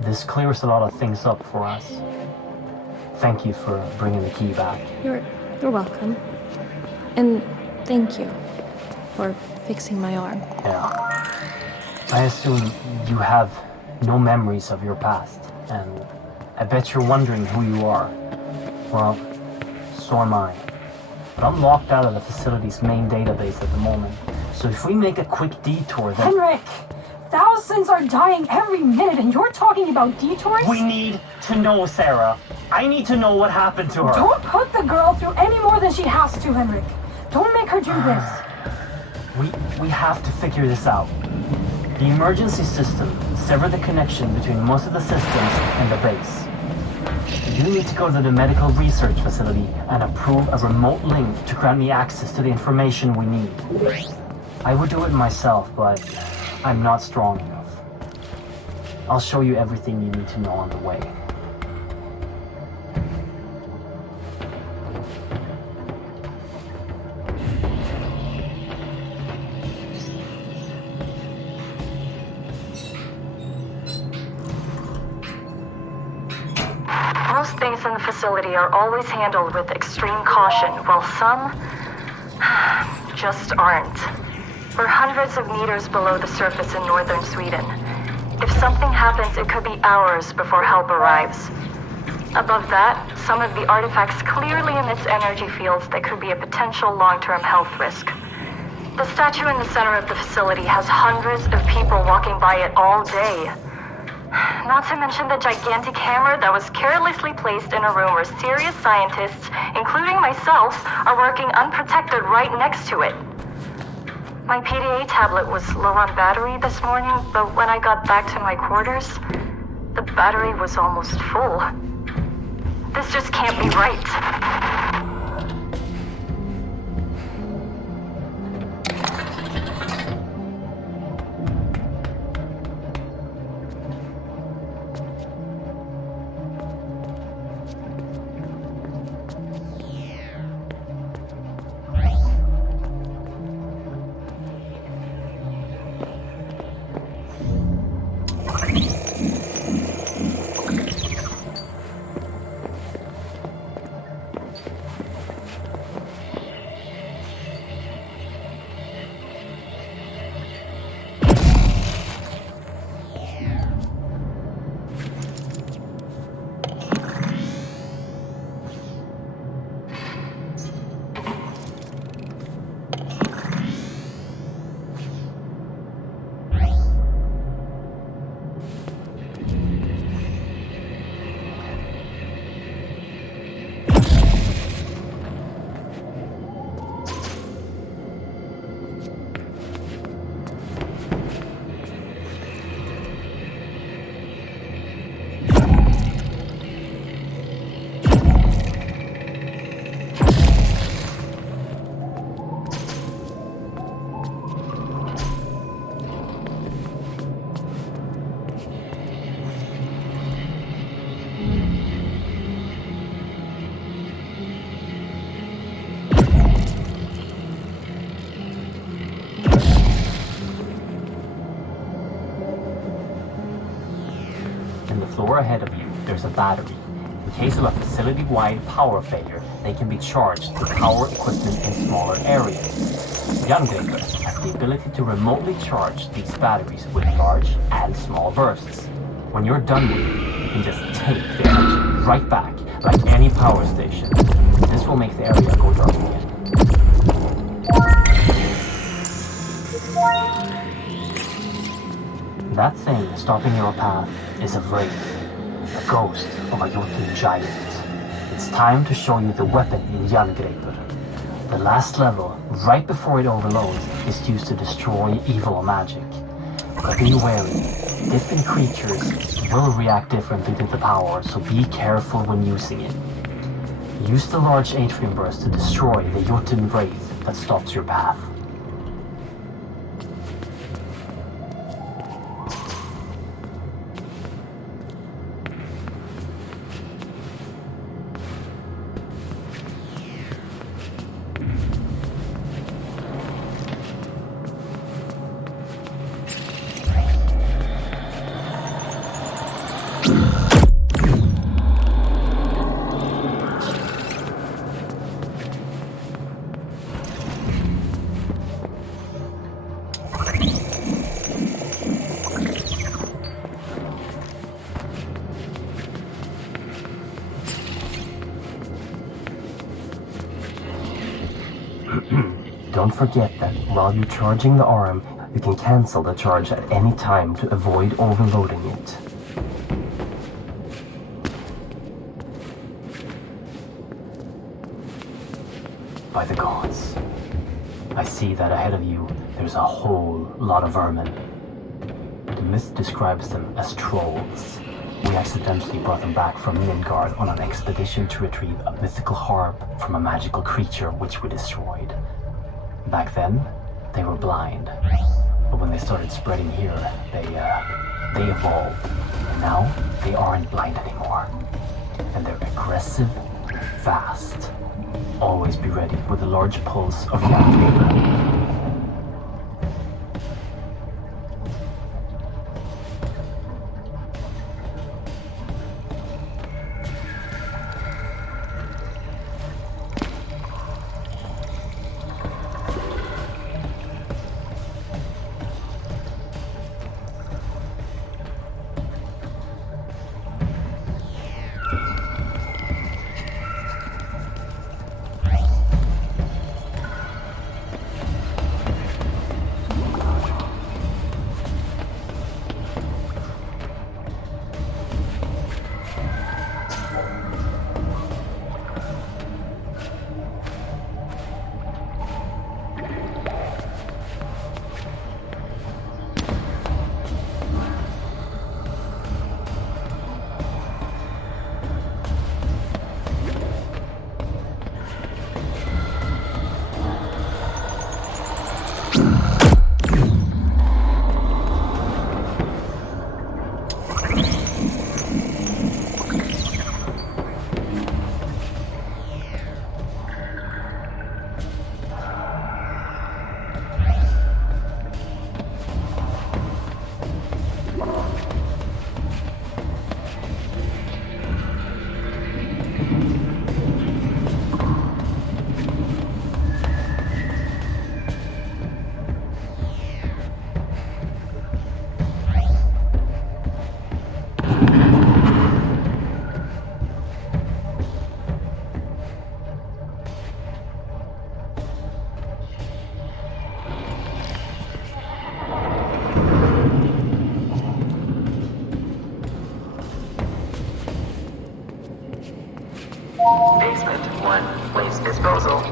This clears a lot of things up for us. Thank you for bringing the key back. You're welcome. And thank you for fixing my arm. Yeah. I assume you have no memories of your past, and I bet you're wondering who you are. Well, so am I. But I'm locked out of the facility's main database at the moment. So if we make a quick detour, then... Henrik! Thousands are dying every minute and you're talking about detours? We need to know, Sarah. I need to know what happened to her. Don't put the girl through any more than she has to, Henrik. Don't make her do this. We have to figure this out. The emergency system severed the connection between most of the systems and the base. You need to go to the medical research facility and approve a remote link to grant me access to the information we need. I would do it myself, but I'm not strong enough. I'll show you everything you need to know on the way. Most things in the facility are always handled with extreme caution, while some just aren't. We're hundreds of meters below the surface in northern Sweden. If something happens, it could be hours before help arrives. Above that, some of the artifacts clearly emits energy fields that could be a potential long-term health risk. The statue in the center of the facility has hundreds of people walking by it all day. Not to mention the gigantic hammer that was carelessly placed in a room where serious scientists, including myself, are working unprotected right next to it. My PDA tablet was low on battery this morning, but when I got back to my quarters, the battery was almost full. This just can't be right. Floor ahead of you, there's a battery. In case of a facility-wide power failure, they can be charged to power equipment in smaller areas. Gunbreaker has the ability to remotely charge these batteries with large and small bursts. When you're done with it, you can just take the energy right back, like any power station. This will make the area go dark again. That thing stopping your path is a wraith, a ghost of a Jotun giant. It's time to show you the weapon in Jerngraper. The last level, right before it overloads, is used to destroy evil magic. But be wary, different creatures will react differently to the power, so be careful when using it. Use the large atrium burst to destroy the Jotun wraith that stops your path. don't forget that while you're charging the arm, you can cancel the charge at any time to avoid overloading it. By the gods, I see that ahead of you there's a whole lot of vermin. The myth describes them as trolls. We accidentally brought them back from EndofGods on an expedition to retrieve a mythical harp from a magical creature which we destroyed. Back then, they were blind. But when they started spreading here, they evolved. And now, they aren't blind anymore. And they're aggressive, fast. Always be ready with a large pulse of young labor. Basement 1, waste disposal.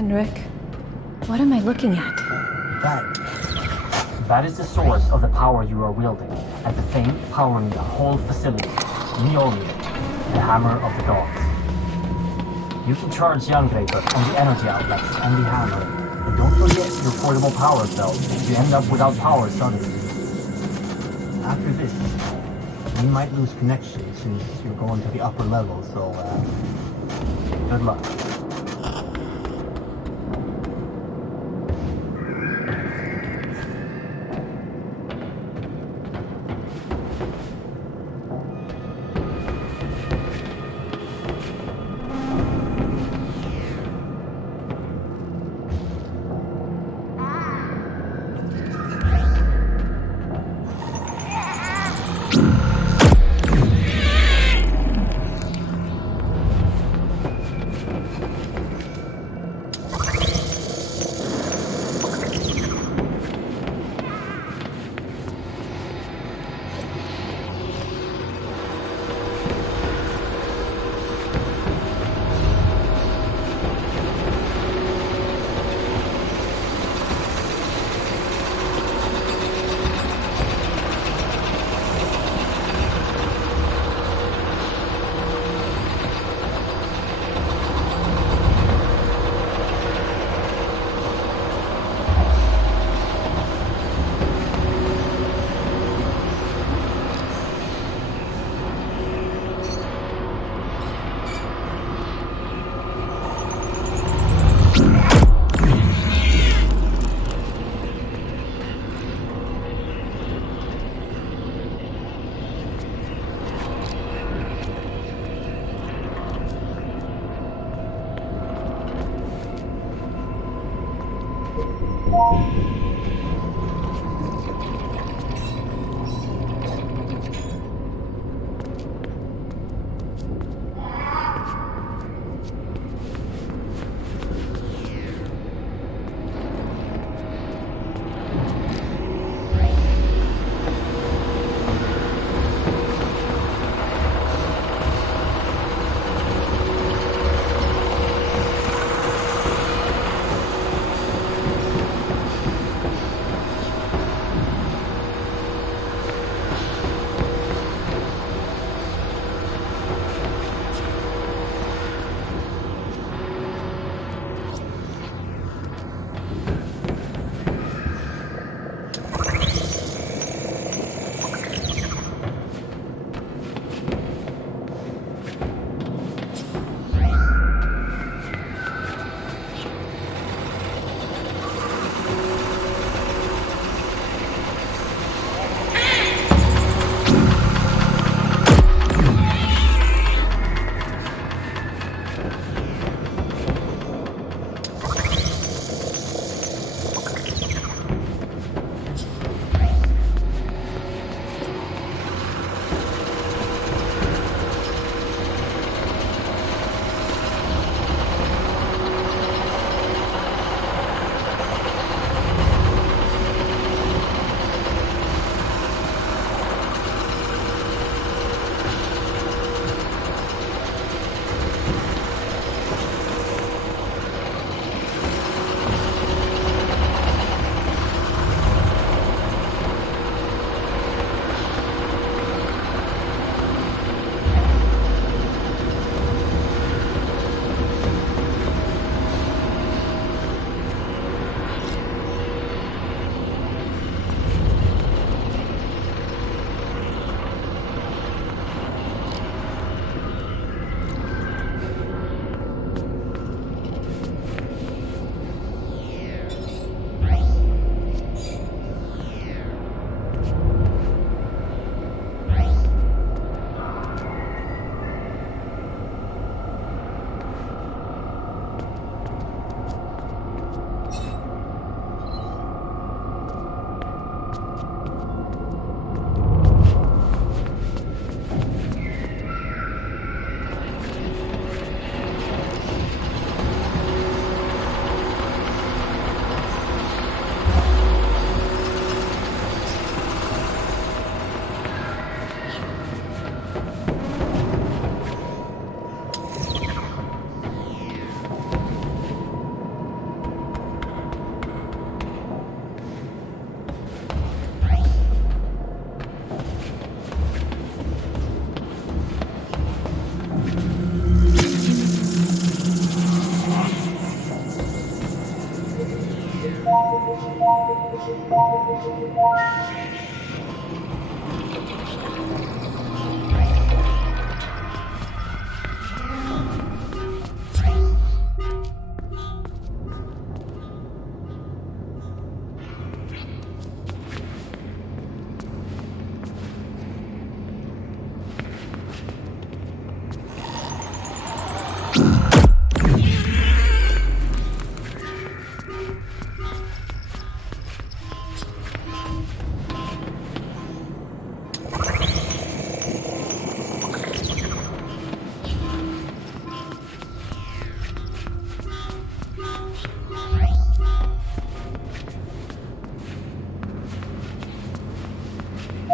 Henrik, what am I looking at? That is the source of the power you are wielding, and the thing powering the whole facility. Mjolnir, the hammer of the gods. You can charge Jerngraper on the energy outlets on the hammer, but don't forget your portable power cell if you end up without power suddenly. After this, we might lose connection since you're going to the upper level, so good luck.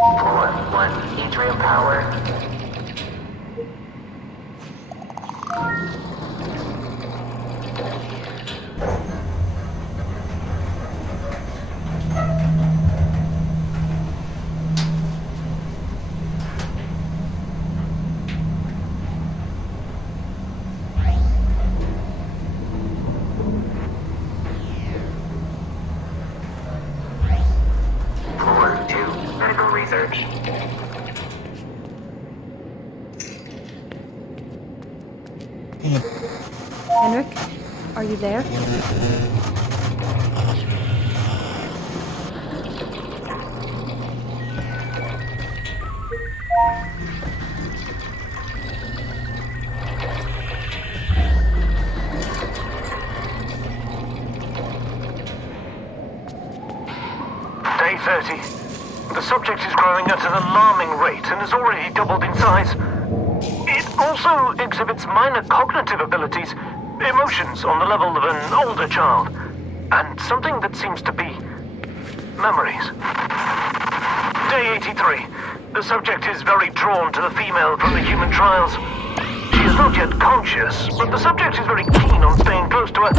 Floor 1, atrium power. Floor 2, medical research. Henrik, are you there? Day 30. The subject is growing at an alarming rate and has already doubled in size. It also exhibits minor cognitive abilities, emotions on the level of an older child, and something that seems to be memories. Day 83. The subject is very drawn to the female from the human trials. She is not yet conscious, but the subject is very keen on staying close to her,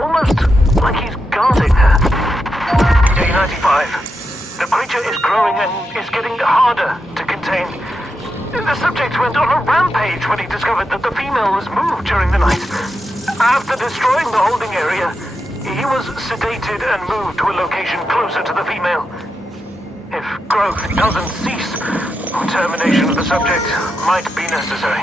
almost like he's guarding her. Day 95. The creature is growing and is getting harder to contain. The subject went on a rampage when he discovered that the female was moved during the night. After destroying the holding area, he was sedated and moved to a location closer to the female. If growth doesn't cease, termination of the subject might be necessary.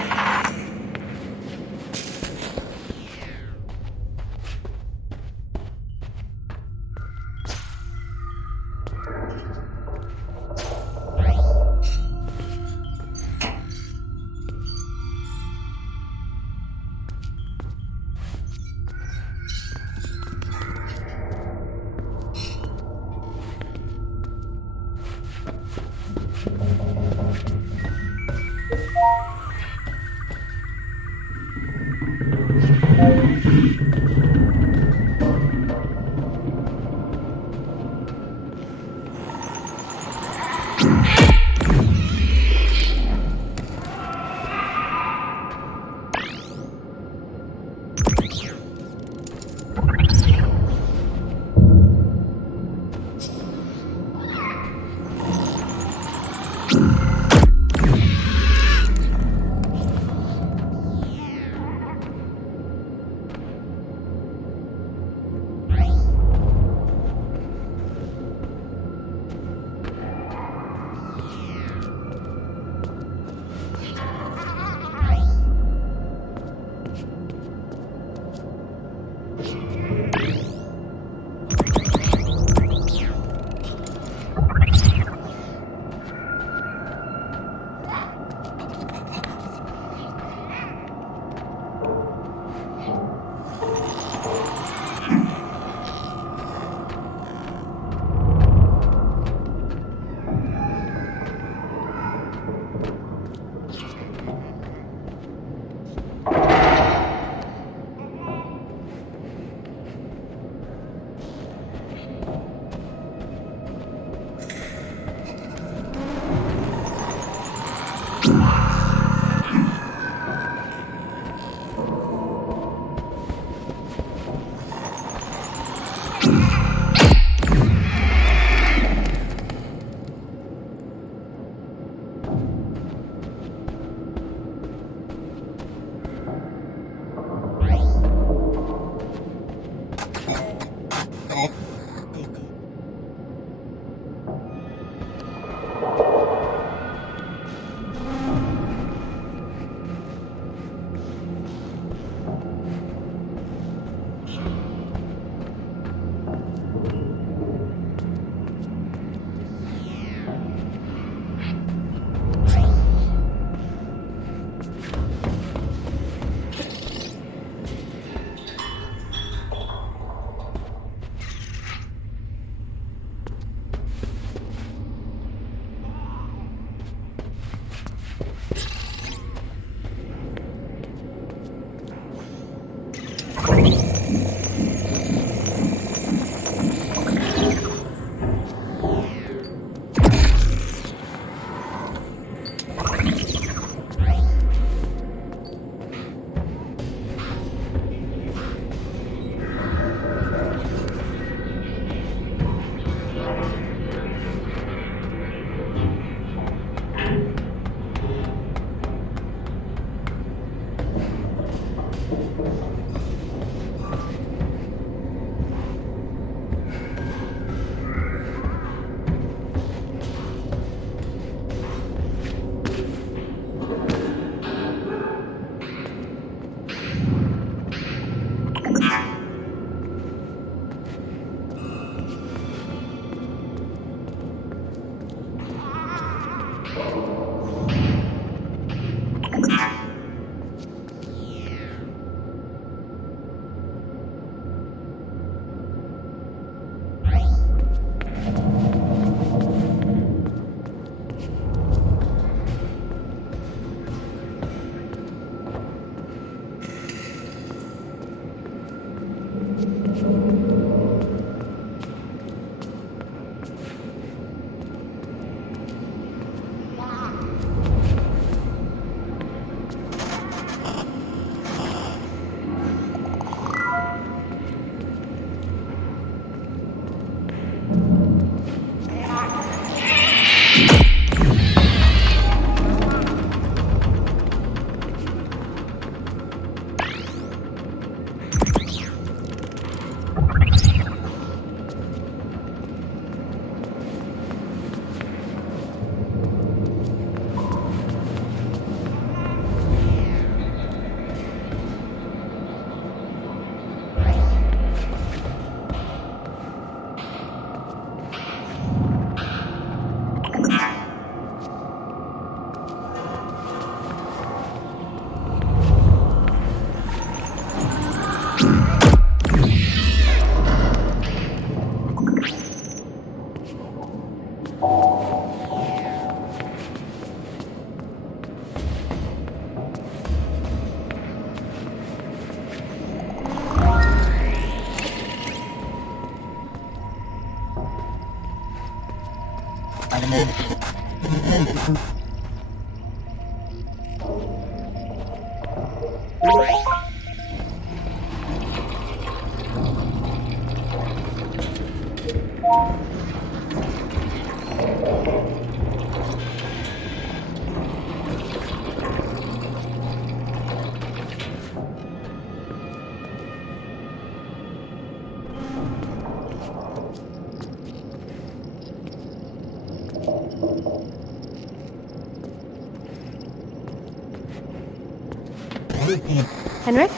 Henrik?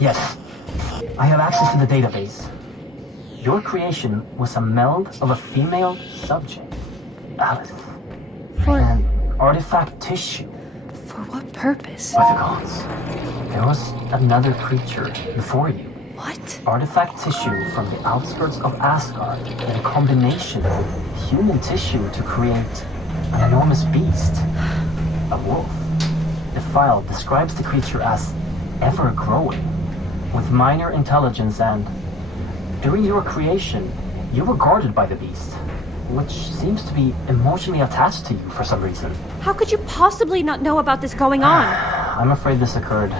Yes. I have access to the database. Your creation was a meld of a female subject, Alice, For and artifact tissue. for what purpose? By the gods, there was another creature before you. What? Artifact tissue from the outskirts of Asgard in combination with human tissue to create an enormous beast, a wolf. The file describes the creature as ever-growing, with minor intelligence, and during your creation, you were guarded by the beast, which seems to be emotionally attached to you for some reason. How could you possibly not know about this going on? I'm afraid this occurred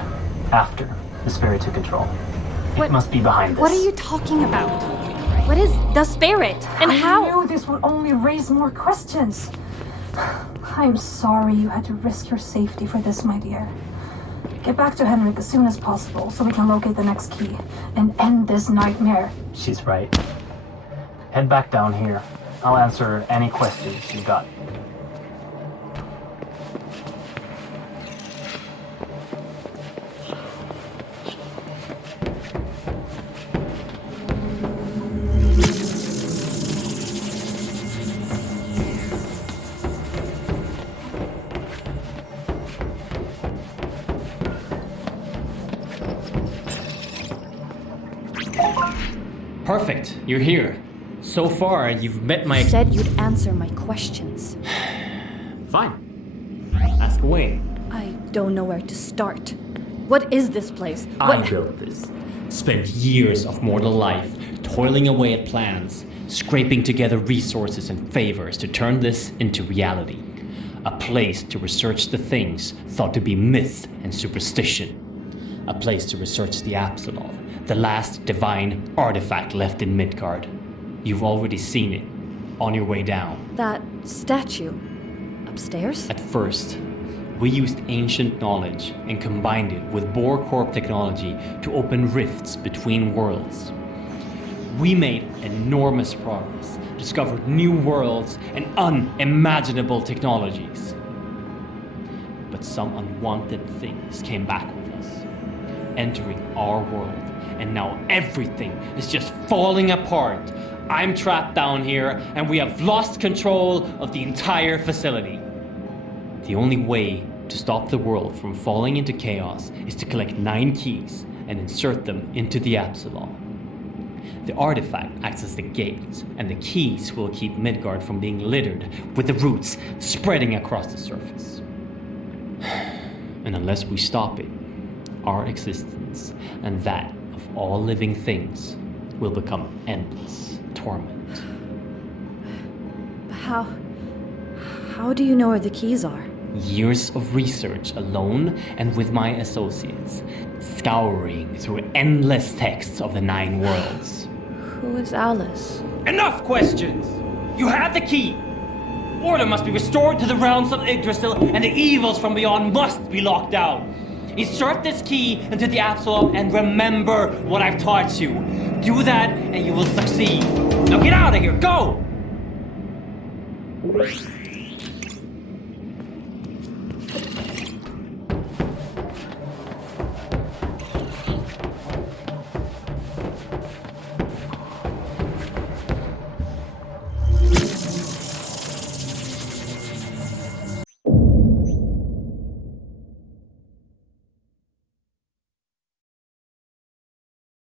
after the spirit took control. What- It must be behind this. What are you talking about? What is the spirit? And I how? knew this would only raise more questions. I'm sorry you had to risk your safety for this, my dear. Get back to Henrik as soon as possible so we can locate the next key and end this nightmare. She's right. Head back down here. I'll answer any questions you've got. Perfect, you're here. So far, you've met my... You said you'd answer my questions. Fine. Ask away. I don't know where to start. What is this place? I What? built this. Spent years of mortal life toiling away at plans, scraping together resources and favors to turn this into reality. A place to research the things thought to be myth and superstition. A place to research the Absulov, the last divine artifact left in Midgard. You've already seen it, on your way down. That statue. Upstairs? At first, we used ancient knowledge and combined it with Bohr Corp technology to open rifts between worlds. We made enormous progress, discovered new worlds and unimaginable technologies. But some unwanted things came back with us, entering our world, and now everything is just falling apart. I'm trapped down here, and we have lost control of the entire facility. The only way to stop the world from falling into chaos is to collect 9 keys and insert them into the Absulov. The artifact acts as the gate, and the keys will keep Midgard from being littered with the roots spreading across the surface. And unless we stop it, our existence and that of of all living things will become endless torment. How do you know where the keys are? Years of research alone and with my associates, scouring through endless texts of the 9 worlds. Who is Alice? Enough questions! You have the key! Order must be restored to the realms of Yggdrasil, and the evils from beyond must be locked down. Insert this key into the Absulov and remember what I've taught you. Do that and you will succeed. Now get out of here, go!